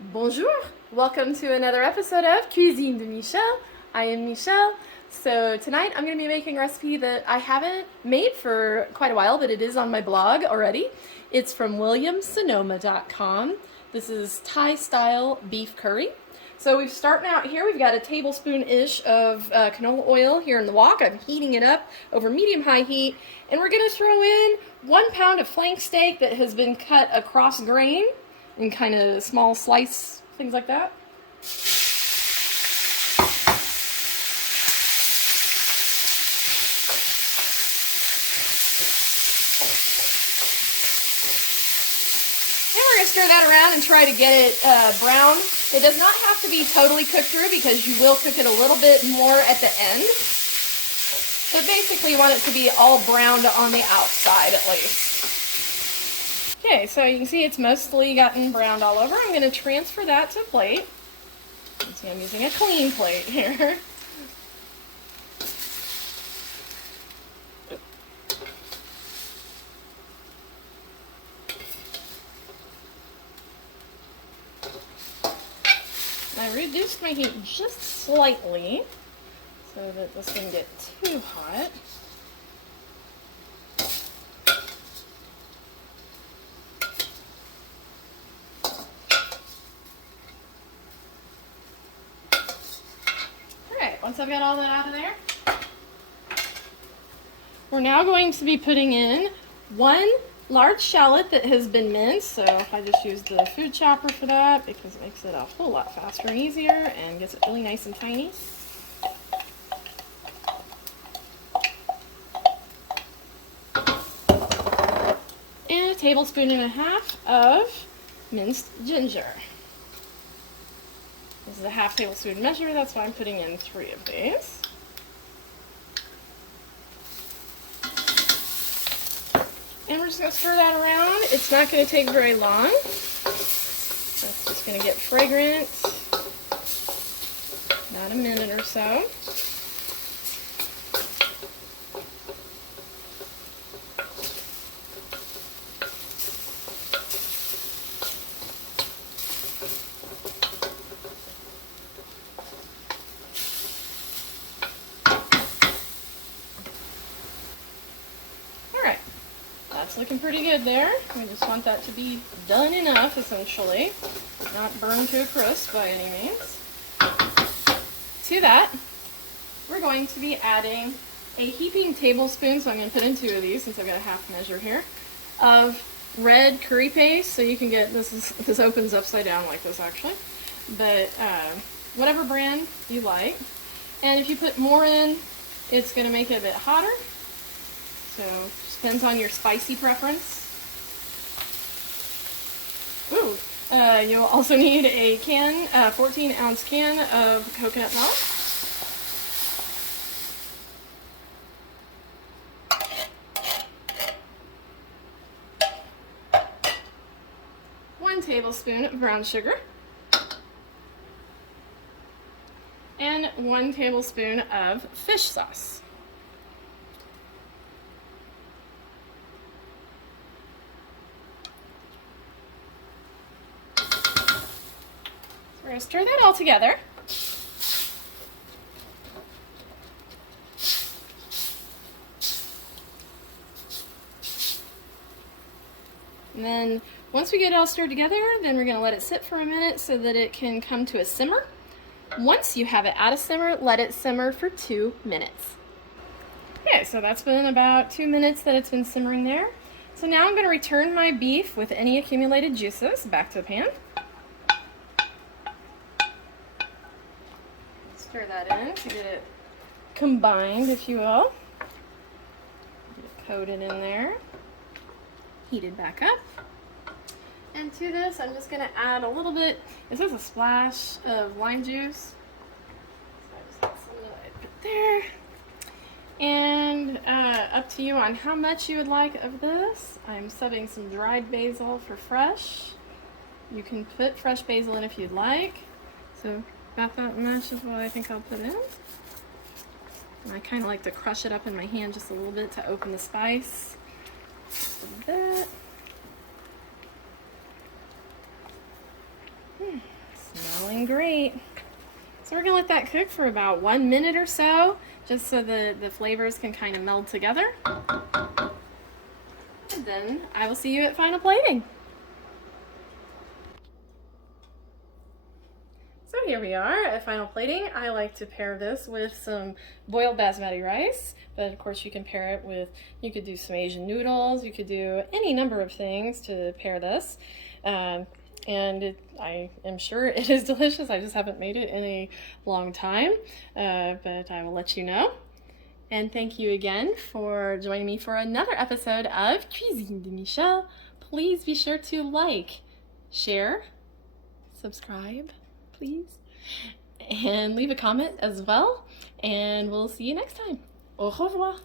Bonjour! Welcome to another episode of Cuisine de Michel. I am Michelle. So tonight I'm going to be making a recipe that I haven't made for quite a while, but it is on my blog already. It's from williamsonoma.com. This is Thai style beef curry. So we're starting out here. We've got a tablespoon-ish of canola oil here in the wok. I'm heating it up over medium-high heat. And we're going to throw in 1 pound of flank steak that has been cut across grain in kind of small slice, things like that. And we're going to stir that around and try to get it brown. It does not have to be totally cooked through because you will cook it a little bit more at the end. But basically you want it to be all browned on the outside at least. Okay, so you can see it's mostly gotten browned all over. I'm going to transfer that to a plate. You can see I'm using a clean plate here. I reduced my heat just slightly so that this didn't get too hot. Once I've got all that out of there, we're now going to be putting in 1 large shallot that has been minced. So I just used the food chopper for that because it makes it a whole lot faster and easier and gets it really nice and tiny. And 1.5 tablespoons of minced ginger. This is a 1/2 tablespoon measure, that's why I'm putting in 3 of these. And we're just going to stir that around. It's not going to take very long. That's just going to get fragrant. About a minute or so. That's looking pretty good there. We just want that to be done enough, essentially. Not burned to a crisp by any means. To that, we're going to be adding a heaping tablespoon, so I'm going to put in 2 of these since I've got a 1/2 measure here, of red curry paste. So you can get, this opens upside down like this actually, but whatever brand you like. And if you put more in, it's going to make it a bit hotter. So, depends on your spicy preference. Ooh, you'll also need a 14-ounce can of coconut milk. One tablespoon of brown sugar. And 1 tablespoon of fish sauce. We're going to stir that all together. And then once we get it all stirred together, then we're going to let it sit for a minute so that it can come to a simmer. Once you have it at a simmer, let it simmer for 2 minutes. Okay, so that's been about 2 minutes that it's been simmering there. So now I'm going to return my beef with any accumulated juices back to the pan. Stir that in to get it combined, if you will. Get it coated in there. Heated back up. And to this, I'm just going to add a little bit, this is a splash of lime juice. So I just got some that I put there. And up to you on how much you would like of this. I'm subbing some dried basil for fresh. You can put fresh basil in if you'd like. So about that much is what I think I'll put in. And I kind of like to crush it up in my hand just a little bit to open the spice. Just a bit. great. So we're gonna let that cook for about 1 minute or so, just so the flavors can kind of meld together. And then I will see you at final plating. So here we are at final plating. I like to pair this with some boiled basmati rice, but of course you can pair it with, you could do some Asian noodles, you could do any number of things to pair this. I am sure it is delicious. I just haven't made it in a long time, but I will let you know. And thank you again for joining me for another episode of Cuisine de Michel. Please be sure to like, share, subscribe, please, and leave a comment as well. And we'll see you next time. Au revoir.